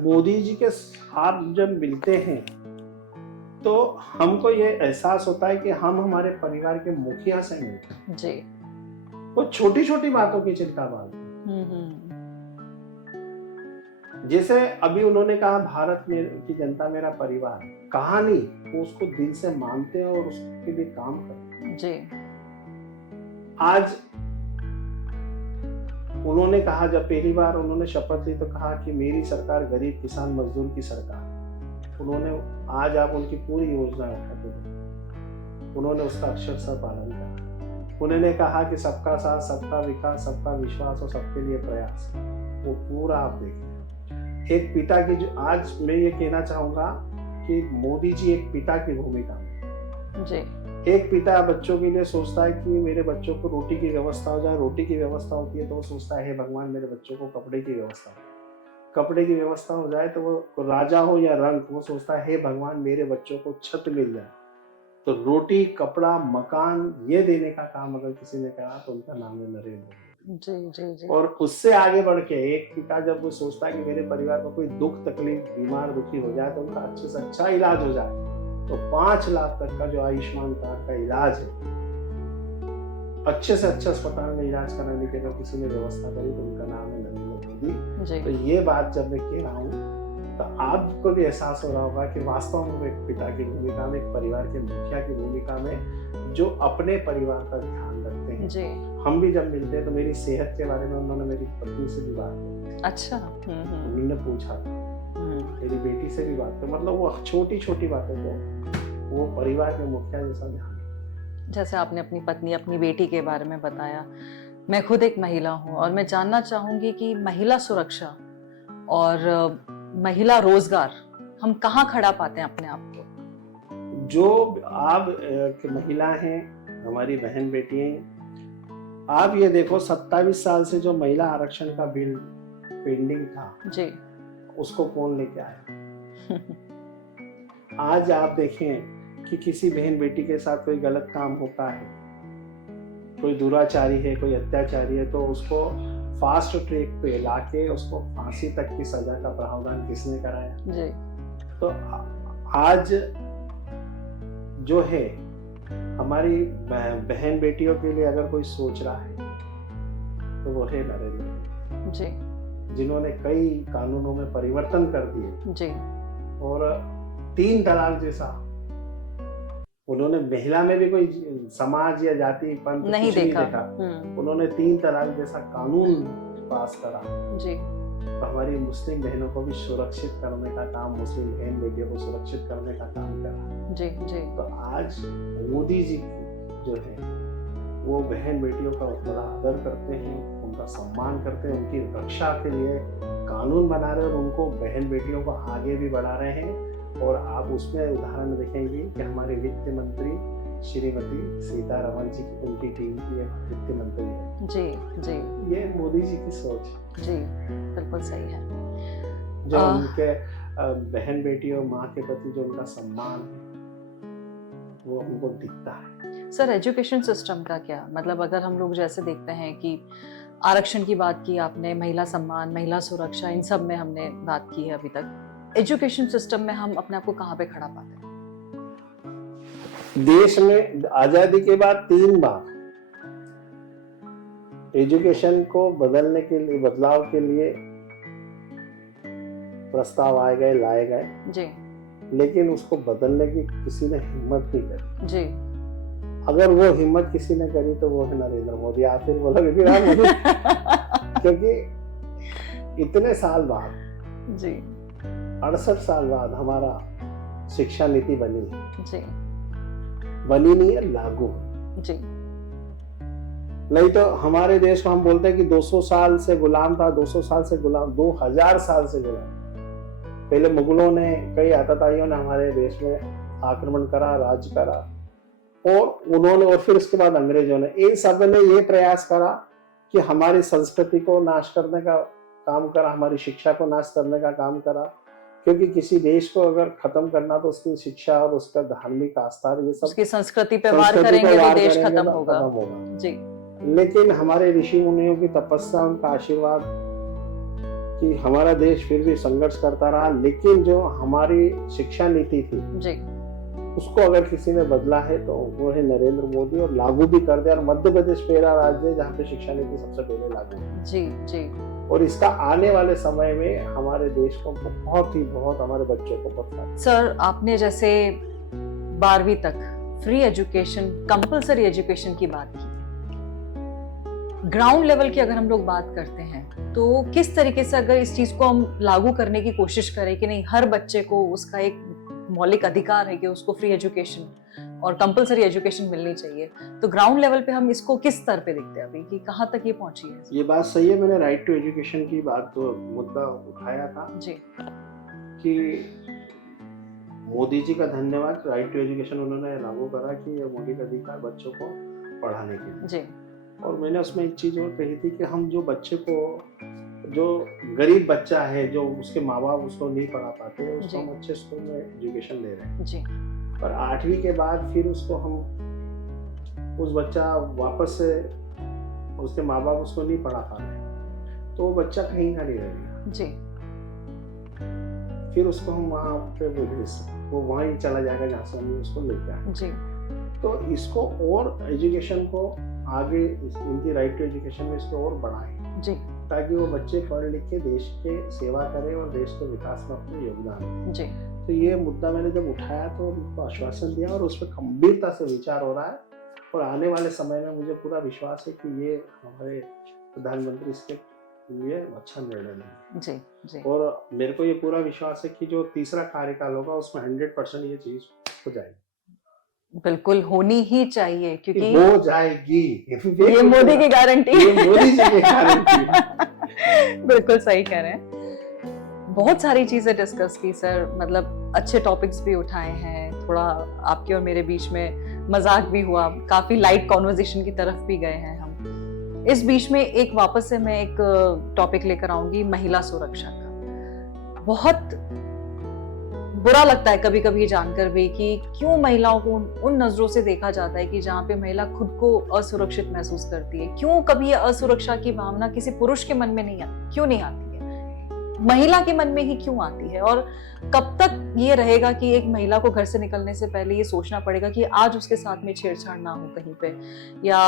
मोदी जी के साथ जब मिलते हैं तो हमको ये एहसास होता है कि हम हमारे परिवार के मुखिया से मिलते हैं जी। वो छोटी छोटी बातों की चिंता बात, जैसे अभी उन्होंने कहा भारत की जनता मेरा परिवार, कहा नहीं, वो उसको दिल से मानते हैं और उसके लिए काम करते हैं जी। आज उन्होंने कहा, जब पहली बार उन्होंने शपथ ली तो कहा कि मेरी सरकार गरीब किसान मजदूर की सरकार। उन्होंने आज आप उनकी पूरी योजना उठाते थे, उन्होंने उसका अक्षरशः पालन किया। उन्होंने कहा कि सबका साथ, सबका विकास, सबका विश्वास और सबके लिए प्रयास, वो पूरा आप देखें। एक पिता की जो, आज मैं ये कहना चाहूंगा कि मोदी जी एक पिता की भूमिका में जी। एक पिता बच्चों के लिए सोचता है कि मेरे बच्चों को रोटी की व्यवस्था हो जाए, रोटी की व्यवस्था होती है तो वो सोचता है हे भगवान मेरे बच्चों को कपड़े की व्यवस्था हो, कपड़े की व्यवस्था हो जाए तो वो राजा हो या रंग, वो सोचता है हे भगवान मेरे बच्चों को छत मिल जाए। तो रोटी, कपड़ा, मकान ये देने का काम अगर किसी ने करा तो उनका नाम है नरेंद्र जी जी जी। और उससे आगे बढ़ के एक पिता जब वो सोचता है कि मेरे परिवार को कोई दुख तकलीफ, बीमार दुखी हो जाए तो उनका अच्छे से अच्छा इलाज हो जाए, तो 5 लाख तक का जो आयुष्मान कार्ड का इलाज है, अच्छे से अच्छा अस्पताल में इलाज कराने की अगर किसी ने व्यवस्था करी तो उनका नाम है नरेंद्र मोदी। तो ये बात जब मैं कह रहा हूँ तो आपको भी एहसास हो रहा होगा कि वास्तव में एक पिता की भूमिका में, एक परिवार के मुखिया की भूमिका में जो अपने परिवार का ध्यान रखते हैं जी। हम भी जब मिलते हैं तो मेरी सेहत के बारे में उन्होंने मेरी पत्नी से भी बात की। अच्छा। उन्होंने पूछा, मेरी बेटी से भी बात की, मतलब वो छोटी छोटी बातें को वो परिवार के मुखिया जैसा ध्यान। जैसे आपने अपनी पत्नी, अपनी बेटी के बारे में बताया, मैं खुद एक महिला हूँ और मैं जानना चाहूंगी कि महिला सुरक्षा और महिला रोजगार हम कहाँ खड़ा पाते हैं अपने आप को? जो आप महिला हैं, हमारी बहन बेटी हैं, आप ये देखो 27 साल से जो महिला आरक्षण का बिल पेंडिंग था जी, उसको कौन लेके आया? आज आप देखें कि किसी बहन बेटी के साथ कोई गलत काम होता है, कोई दुराचारी है, कोई अत्याचारी है, तो उसको फास्ट ट्रैक पे लाके उसको फांसी तक की सजा का प्रावधान किसने कराया जी? तो आज जो है हमारी बहन बेटियों के लिए अगर कोई सोच रहा है तो वो है नरेंद्र जी, जिन्होंने कई कानूनों में परिवर्तन कर दिए जी। और 3 तलाक जैसा, उन्होंने महिला में भी कोई समाज या जाति पंथ नहीं देखा। उन्होंने 3 तलाक जैसा कानून पास करा जी। तो हमारी मुस्लिम बहनों को भी सुरक्षित करने का काम, मुस्लिम बहन बेटियों को सुरक्षित करने का काम करा जी जी। तो आज मोदी जी जो है वो बहन बेटियों का बड़ा आदर करते हैं, उनका सम्मान करते हैं, उनकी रक्षा के लिए कानून बना रहे हैं और उनको बहन बेटियों को आगे भी बढ़ा रहे हैं। और आप उसमें उदाहरण देखेंगे कि हमारे वित्त मंत्री श्रीमती सीतारमण जी की, उनकी टीम की वित्त मंत्री है जी जी। ये मोदी जी की सोच जी, बिल्कुल सही है। जो उनके बहन बेटियों, माँ के प्रति जो उनका सम्मान है वो उनको दिखता है। सर, एजुकेशन सिस्टम का क्या मतलब, अगर हम लोग जैसे देखते हैं कि आरक्षण की बात की आपने, महिला सम्मान, महिला सुरक्षा, इन सब में हमने बात की है अभी तक, एजुकेशन सिस्टम में हम अपने आप को कहाँ पे खड़ा पाते हैं? देश में आजादी के बाद 3 बार एजुकेशन को बदलने के लिए, बदलाव के लिए प्रस्ताव आए गए, लाए गए जी, लेकिन उसको बदलने की किसी ने हिम्मत नहीं करी जी। अगर वो हिम्मत किसी ने करी तो वो है नरेंद्र मोदी। आप फिर बोलोगे कि क्योंकि इतने साल बाद जी, 68 साल बाद हमारा शिक्षा नीति बनी जी, बनी नहीं है, लागू जी। नहीं तो हमारे देश को हम बोलते हैं कि 200 साल से गुलाम था, 200 साल से गुलाम, 2000 साल से गुलाम। पहले मुगलों ने, कई आतताइयों ने हमारे देश में आक्रमण करा, राज करा, और उन्होंने, और फिर उसके बाद अंग्रेजों ने, इन सब ने ये प्रयास करा कि हमारी संस्कृति को नाश करने का काम करा, हमारी शिक्षा को नाश करने का काम करा। क्योंकि किसी देश को अगर खत्म करना तो उसकी शिक्षा और उसका धार्मिक आस्था, ये सब, उसकी संस्कृति पे वार करेंगे तो देश खत्म होगा जी। लेकिन हमारे ऋषि मुनियों की तपस्या, उनका आशीर्वाद कि हमारा देश फिर भी संघर्ष करता रहा। लेकिन जो हमारी शिक्षा नीति थी जी, उसको अगर किसी ने बदला है तो वो है नरेंद्र मोदी, और लागू भी कर दिया। और मध्य प्रदेश पहला राज्य है जहाँ पे शिक्षा नीति सबसे पहले लागू है जी जी। और इसका आने वाले समय में हमारे देश को बहुत हमारे बच्चों को बहुत। सर, आपने जैसे 12वीं तक फ्री एजुकेशन, कंपल्सरी एजुकेशन की बात की, ग्राउंड लेवल की अगर हम लोग बात करते हैं तो किस तरीके से अगर इस चीज को हम लागू करने की कोशिश करें कि नहीं, हर बच्चे को उसका एक मौलिक अधिकार है कि उसको फ्री एजुकेशन और कंपलसरी एजुकेशन मिलनी चाहिए, तो ग्राउंड लेवल पे हम इसको किस स्तर पे देखते हैं अभी कि कहाँ तक ये पहुंची है? ये बात सही है, मैंने राइट टू एजुकेशन की बात तो मुद्दा उठाया था जी कि मोदी जी का धन्यवाद, राइट टू एजुकेशन उन्होंने लागू करा कि ये मौलिक अधिकार बच्चों को पढ़ाने के लिए। जी और मैंने उसमें एक चीज़ और कही थी कि हम जो बच्चे को, जो गरीब बच्चा है, जो उसके माँ बाप उसको नहीं पढ़ा पाते, उसको हम अच्छे स्कूल में एजुकेशन दे रहे हैं जी, और 8वीं के बाद फिर उसको हम उस बच्चा वापस से उसके माँ बाप उसको नहीं पढ़ा पा रहे, तो वो बच्चा कहीं का नहीं रहेगा जी, फिर उसको हम वहाँ पे वो वहाँ ही चला जाएगा जहाँ से हम उसको लेके आए। जी, तो इसको और एजुकेशन को आगे, इनकी राइट टू एजुकेशन में इसको और बढ़ाएं जी, ताकि वो बच्चे पढ़ लिख के देश के सेवा करें और देश के विकास में अपना योगदान दें। जी, तो ये मुद्दा मैंने जब उठाया तो उनको आश्वासन दिया और उस पर गंभीरता से विचार हो रहा है और आने वाले समय में मुझे पूरा विश्वास है कि ये हमारे प्रधानमंत्री इसके लिए अच्छा निर्णय लेंगे। जी, जी, और मेरे को ये पूरा विश्वास है कि जो तीसरा कार्यकाल होगा उसमें 100% ये चीज हो जाएगी, बिल्कुल होनी ही चाहिए क्योंकि हो जाएगी। ये मोदी की गारंटी ये मोदी जी की गारंटी। बिल्कुल सही कह रहे हैं। बहुत सारी चीजें डिस्कस की सर, मतलब अच्छे टॉपिक्स भी उठाए हैं, थोड़ा आपके और मेरे बीच में मजाक भी हुआ, काफी लाइट कॉन्वर्जेशन की तरफ भी गए हैं हम। इस बीच में एक वापस से मैं एक टॉपिक लेकर आऊंगी, महिला सुरक्षा का। बहुत बुरा लगता है कभी कभी जानकर भी कि क्यों महिलाओं को उन नजरों से देखा जाता है कि जहाँ पे महिला खुद को असुरक्षित महसूस करती है। क्यों कभी ये असुरक्षा की भावना किसी पुरुष के मन में नहीं आती, क्यों नहीं आती है, महिला के मन में ही क्यों आती है? और कब तक ये रहेगा कि एक महिला को घर से निकलने से पहले ये सोचना पड़ेगा कि आज उसके साथ में छेड़छाड़ ना हो कहीं पे, या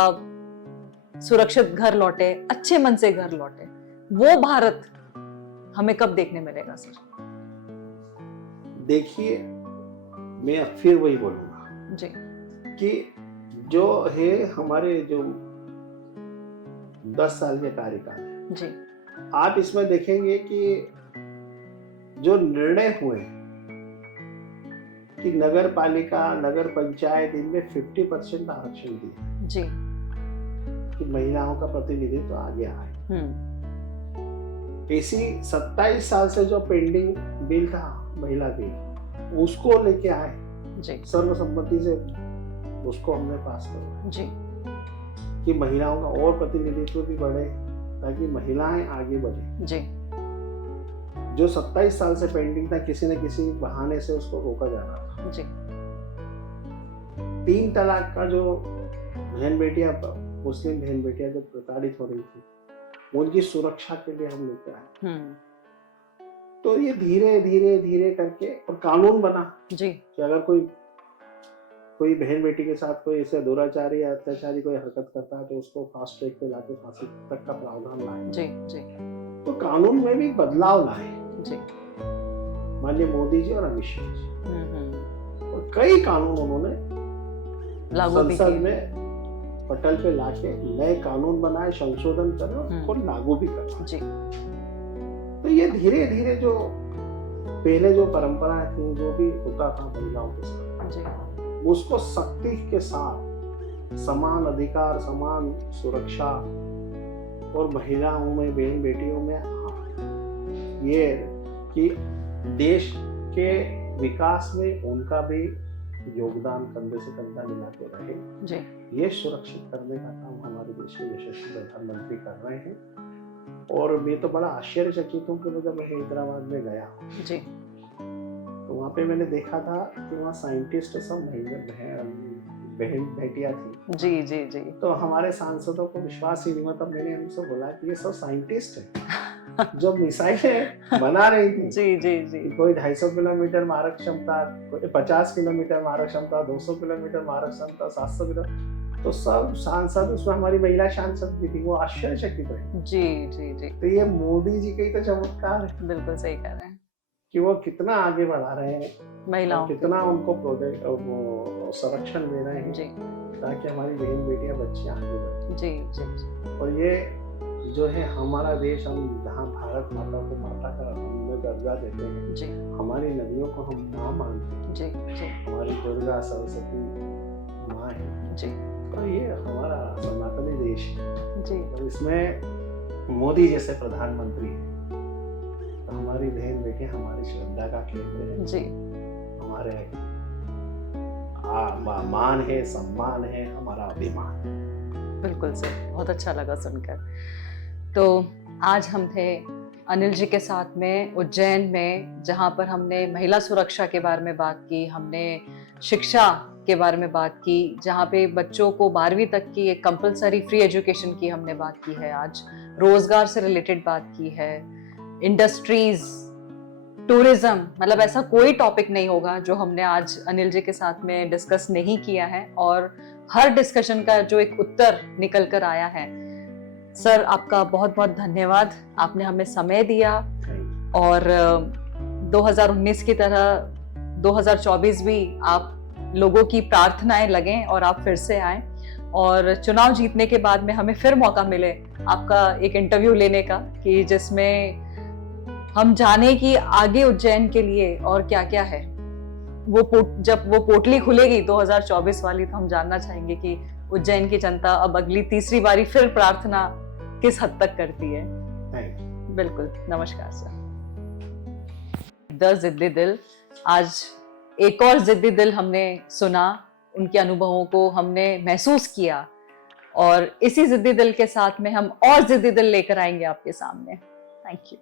सुरक्षित घर लौटे, अच्छे मन से घर लौटे। वो भारत हमें कब देखने मिलेगा सर? देखिए, मैं फिर वही बोलूंगा जी कि जो है हमारे जो 10 साल के कार्यकाल है जी, आप इसमें देखेंगे कि जो निर्णय हुए कि नगर पालिका, नगर पंचायत, इनमें 50% आरक्षण दिया जी, कि महिलाओं का प्रतिनिधित्व आगे आए। इसी 27 साल से जो पेंडिंग बिल था महिला बिल, उसको लेके आए जी, सर्वसम्मति से, उसको हमने पास करा जी, कि महिलाओं का और प्रतिनिधित्व भी बढ़े ताकि महिलाएं आगे बढ़े। जी, जो 27 साल से पेंडिंग था, किसी न किसी बहाने से उसको रोका जा रहा था। जी, 3 तलाक का जो बहन बेटियां, मुस्लिम बहन बेटियां जो प्रताड़ित हो रही थी, उनकी सुरक्षा के लिए हम लेके आए। तो ये धीरे धीरे धीरे करके और कानून बना जी, कि अगर कोई बहन बेटी के साथ कोई ऐसे दुराचारी या अत्याचारी कोई हरकत करता है तो उसको फास्ट ट्रैक पे लाके फांसी तक का प्रावधान लाए। जी, जी, तो कानून में भी बदलाव लाए जी, माननीय मोदी जी और अमित शाह जी, और कई कानून उन्होंने लागू भी संसद किए। में पटल पे लाके नए कानून बनाए, संशोधन करे और उनको लागू भी करवाए। जी, तो ये धीरे धीरे जो पहले जो परंपरा थी, जो भी होता था महिलाओं के साथ, जी, उसको सख्ती के साथ समान अधिकार, समान सुरक्षा और महिलाओं में, बहन बेटियों में ये कि देश के विकास में उनका भी योगदान कंधे से कंधा मिलाते रहे, जी, ये सुरक्षित करने का काम हमारे देश के यशस्वी प्रधानमंत्री कर रहे हैं। और मैं तो बड़ा आश्चर्यचकित हूँ कि जब मैं हैदराबाद में गया जी, तो वहाँ पे मैंने देखा था कि वहाँ साइंटिस्ट सब बहन बेटियां थी। जी, जी, जी, तो हमारे सांसदों को विश्वास ही नहीं हुआ, तब मैंने उनसे बोला कि ये सब साइंटिस्ट है जो मिसाइलें बना रही थी। जी, जी, जी, कोई 250 किलोमीटर मारक क्षमता, कोई 50 किलोमीटर मारक क्षमता, 200 किलोमीटर मारक क्षमता, 700 किलोमीटर, तो सब सांसद, उसमें हमारी महिला सांसद भी थी, वो आश्चर्यचकित रही। जी, जी, जी, तो ये मोदी जी का ही तो चमत्कार है। बिल्कुल सही कह रहे हैं। कि वो कितना आगे बढ़ा रहे हैं, महिलाओं और कितना उनको प्रोटेक्ट वो संरक्षण दे रहे हैं जी ताकि हमारी बहन बेटियां बच्चियां आगे बढ़ें। जी जी जी और ये जो है हमारा देश, हम जहाँ भारत माता को माता का हम दर्जा देते हैं, जी हमारी नदियों को हम माँ मानते हैं, जी जी हमारी दुर्गा सरस्वती माँ है, जी तो ये हमारा सनातनी देश है। जी और इसमें मोदी जैसे प्रधानमंत्री है, तो हमारी बहन बेटी हमारी श्रद्धा का केंद्र है, जी हमारे मान है, सम्मान है, हमारा अभिमान है। बिल्कुल सर, बहुत अच्छा लगा सुनकर। तो आज हम थे अनिल जी के साथ में उज्जैन में, जहाँ पर हमने महिला सुरक्षा के बारे में बात की, हमने शिक्षा के बारे में बात की, जहाँ पे बच्चों को 12वीं तक की एक कंपलसरी फ्री एजुकेशन की हमने बात की है। आज रोजगार से रिलेटेड बात की है, इंडस्ट्रीज, टूरिज्म, मतलब ऐसा कोई टॉपिक नहीं होगा जो हमने आज अनिल जी के साथ में डिस्कस नहीं किया है, और हर डिस्कशन का जो एक उत्तर निकल कर आया है। सर, आपका बहुत बहुत धन्यवाद, आपने हमें समय दिया, और 2019 की तरह 2024 भी आप लोगों की प्रार्थनाएं लगें और आप फिर से आएं, और चुनाव जीतने के बाद में हमें फिर मौका मिले आपका एक इंटरव्यू लेने का, कि जिसमें हम जाने कि आगे उज्जैन के लिए और क्या क्या है। जब वो पोटली खुलेगी 2024 वाली, तो हम जानना चाहेंगे कि उज्जैन की जनता अब अगली तीसरी बारी फिर प्रार्थना किस हद तक करती है। बिल्कुल, नमस्कार सर। द जिद्दी दिल, आज एक और जिद्दी दिल हमने सुना, उनके अनुभवों को हमने महसूस किया, और इसी जिद्दी दिल के साथ में हम और जिद्दी दिल लेकर आएंगे आपके सामने। Thank you.